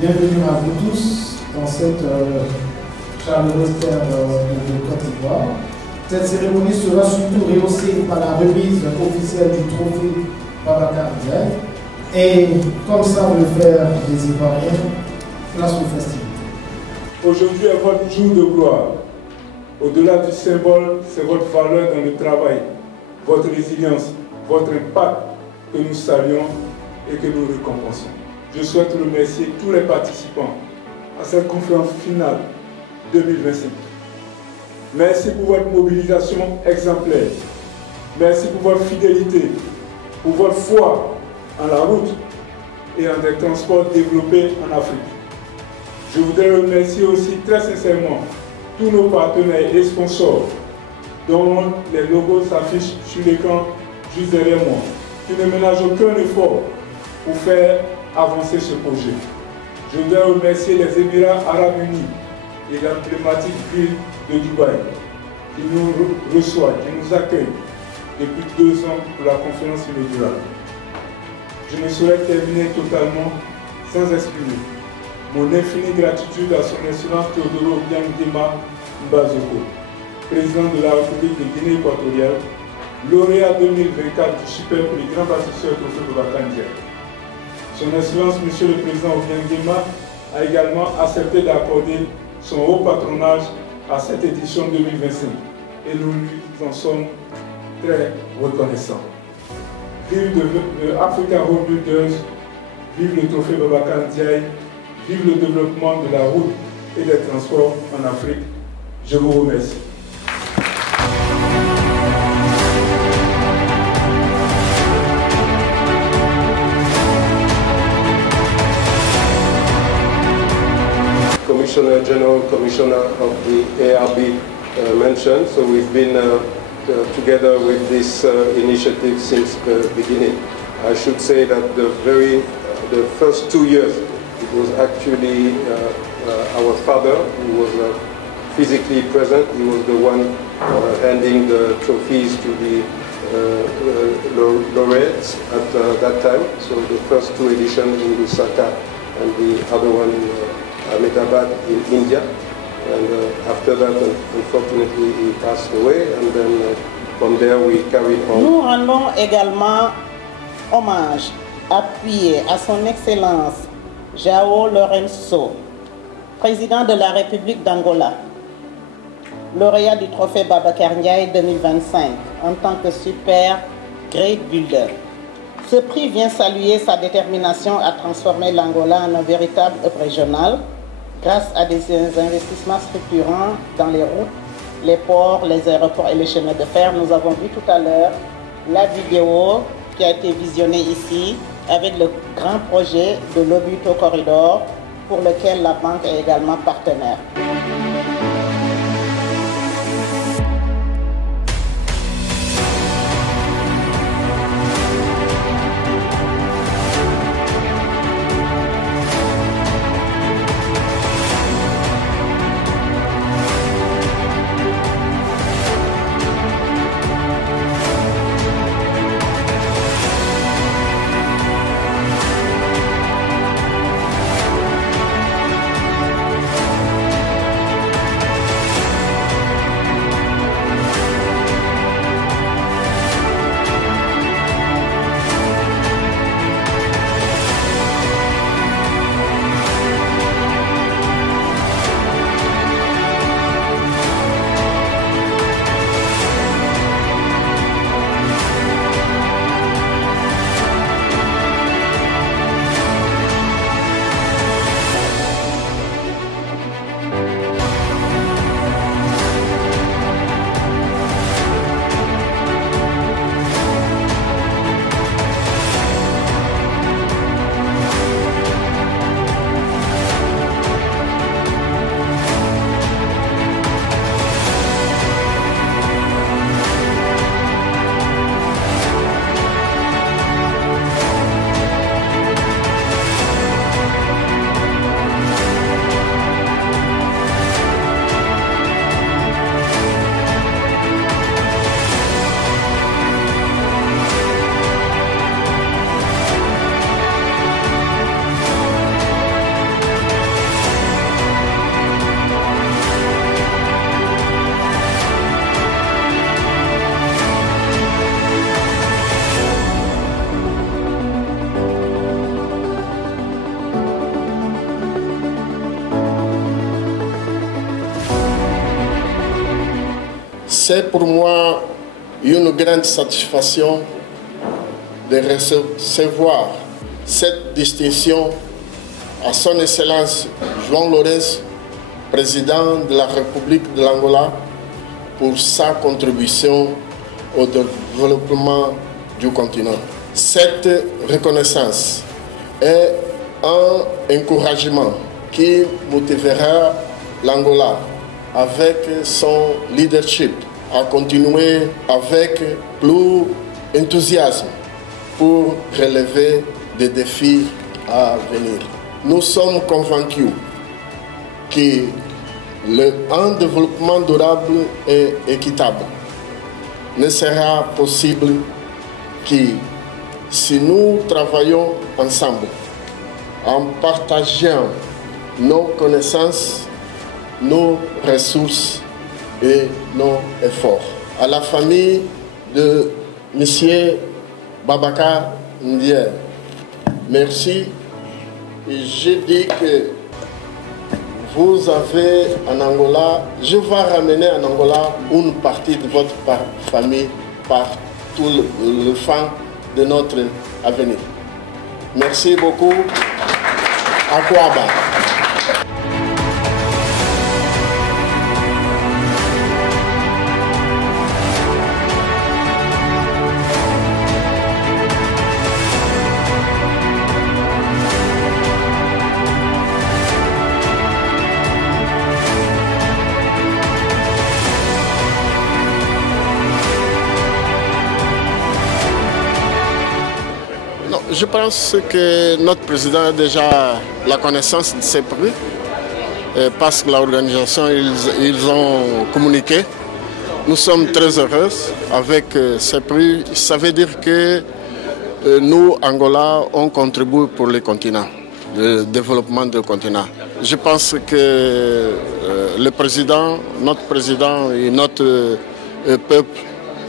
Bienvenue à vous tous dans cette chaleureuse terre de Côte d'Ivoire. Cette cérémonie sera surtout rehaussée par la remise officielle du trophée Babacar Ndiaye. Et comme savent le faire les Ivoiriens, place aux festivités. Aujourd'hui est votre jour de gloire. Au-delà du symbole, c'est votre valeur dans le travail, votre résilience, votre impact que nous saluons et que nous récompensons. Je souhaite remercier tous les participants à cette conférence finale 2025. Merci pour votre mobilisation exemplaire. Merci pour votre fidélité, pour votre foi en la route et en des transports développés en Afrique. Je voudrais remercier aussi très sincèrement tous nos partenaires et sponsors dont les logos s'affichent sur l'écran juste derrière moi, qui ne ménagent aucun effort pour faire avancer ce projet. Je voudrais remercier les Émirats Arabes Unis et l'emblématique ville de Dubaï qui nous reçoit, qui nous accueille depuis 2 ans pour la conférence inaugurale. Je ne saurais terminer totalement sans exprimer mon infinie gratitude à son Excellence Théodoro Obiang Nguema Mbazoko, président de la République de Guinée équatoriale, lauréat 2024 du Super Prix Grand Bâtisseur Trophée Babacar Ndiaye. Son Excellence Monsieur le Président Obiang Nguema a également accepté d'accorder son haut patronage à cette édition 2025 et nous lui en sommes très reconnaissants. Vive le Africa Road Builders, vive le Trophée Babacar Ndiaye, vive le développement de la route et des transports en Afrique. Je vous remercie. Commissioner General Commissioner of the ARB mentioned, so we've been together with this initiative since the beginning. I should say that the first 2 years, it was actually our father who was physically present. He was the one handing the trophies to the laureates at that time. So the first 2 editions in Lusaka and the other one in Ahmedabad in India. And after that, unfortunately, he passed away. And then from there, we carried on. Nous rendons également hommage appuyé à son Excellence João Lourenço, président de la République d'Angola, lauréat du trophée Babacar Ndiaye 2025 en tant que Super Great Builder. Ce prix vient saluer sa détermination à transformer l'Angola en un véritable hub régional grâce à des investissements structurants dans les routes, les ports, les aéroports et les chemins de fer. Nous avons vu tout à l'heure la vidéo qui a été visionnée ici avec le grand projet de l'Obuto Corridor pour lequel la banque est également partenaire. C'est pour moi une grande satisfaction de recevoir cette distinction à son Excellence João Lourenço, président de la République de l'Angola, pour sa contribution au développement du continent. Cette reconnaissance est un encouragement qui motivera l'Angola avec son leadership à continuer avec plus d'enthousiasme pour relever des défis à venir. Nous sommes convaincus qu'un développement durable et équitable ne sera possible que si nous travaillons ensemble, en partageant nos connaissances, nos ressources et nos efforts. À la famille de M. Babaka Ndiaye, merci. Et je dis que vous avez en Angola, je vais ramener en Angola une partie de votre famille par tout le fan de notre avenir. Merci beaucoup. Akwaba. Je pense que notre président a déjà la connaissance de ces prix parce que l'organisation, ils ont communiqué. Nous sommes très heureux avec ces prix. Ça veut dire que nous, Angola, on contribue pour le continent, le développement du continent. Je pense que le président, notre président et notre peuple,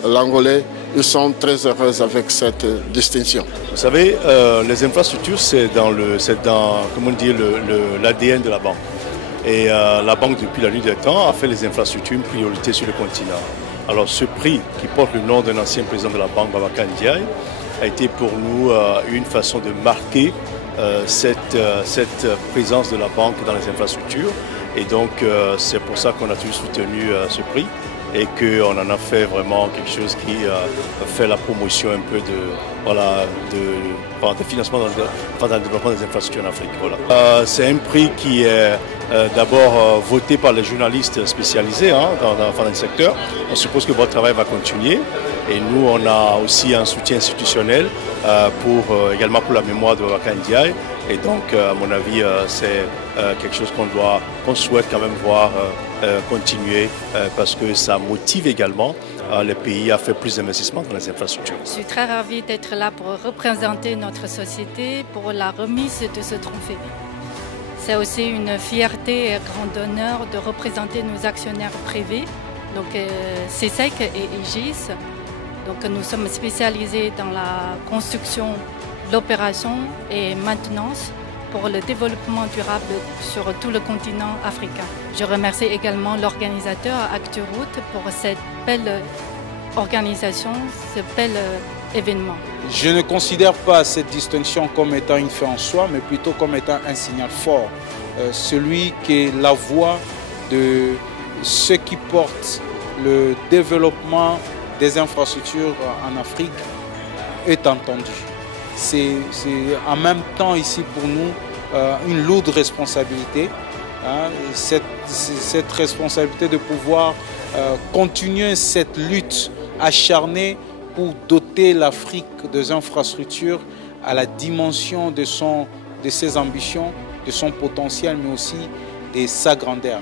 l'Angolais, ils sont très heureux avec cette distinction. Vous savez, les infrastructures, c'est dans l'ADN de la banque. Et la banque, depuis la nuit des temps, a fait les infrastructures une priorité sur le continent. Alors ce prix, qui porte le nom d'un ancien président de la banque, Babaka Ndiaye, a été pour nous une façon de marquer cette présence de la banque dans les infrastructures. Et donc, c'est pour ça qu'on a toujours soutenu ce prix. Et qu'on en a fait vraiment quelque chose qui fait la promotion un peu de financement dans le développement des infrastructures en Afrique. Voilà. C'est un prix qui est d'abord voté par les journalistes spécialisés dans le secteur. On suppose que votre travail va continuer. Et nous, on a aussi un soutien institutionnel également pour la mémoire de Babaka Ndiaye. Et donc, à mon avis, c'est quelque chose qu'on souhaite quand même voir continuer parce que ça motive également les pays à faire plus d'investissements dans les infrastructures. Je suis très ravie d'être là pour représenter notre société pour la remise de ce trophée. C'est aussi une fierté et un grand honneur de représenter nos actionnaires privés, donc CSEC et IGIS. Donc nous sommes spécialisés dans la construction, l'opération et maintenance pour le développement durable sur tout le continent africain. Je remercie également l'organisateur ActuRoute pour cette belle organisation, ce bel événement. Je ne considère pas cette distinction comme étant une fin en soi, mais plutôt comme étant un signal fort. Celui qui est la voix de ceux qui portent le développement des infrastructures en Afrique est entendu. C'est en même temps ici pour nous une lourde responsabilité. Cette responsabilité de pouvoir continuer cette lutte acharnée pour doter l'Afrique des infrastructures à la dimension de ses ambitions, de son potentiel, mais aussi de sa grandeur.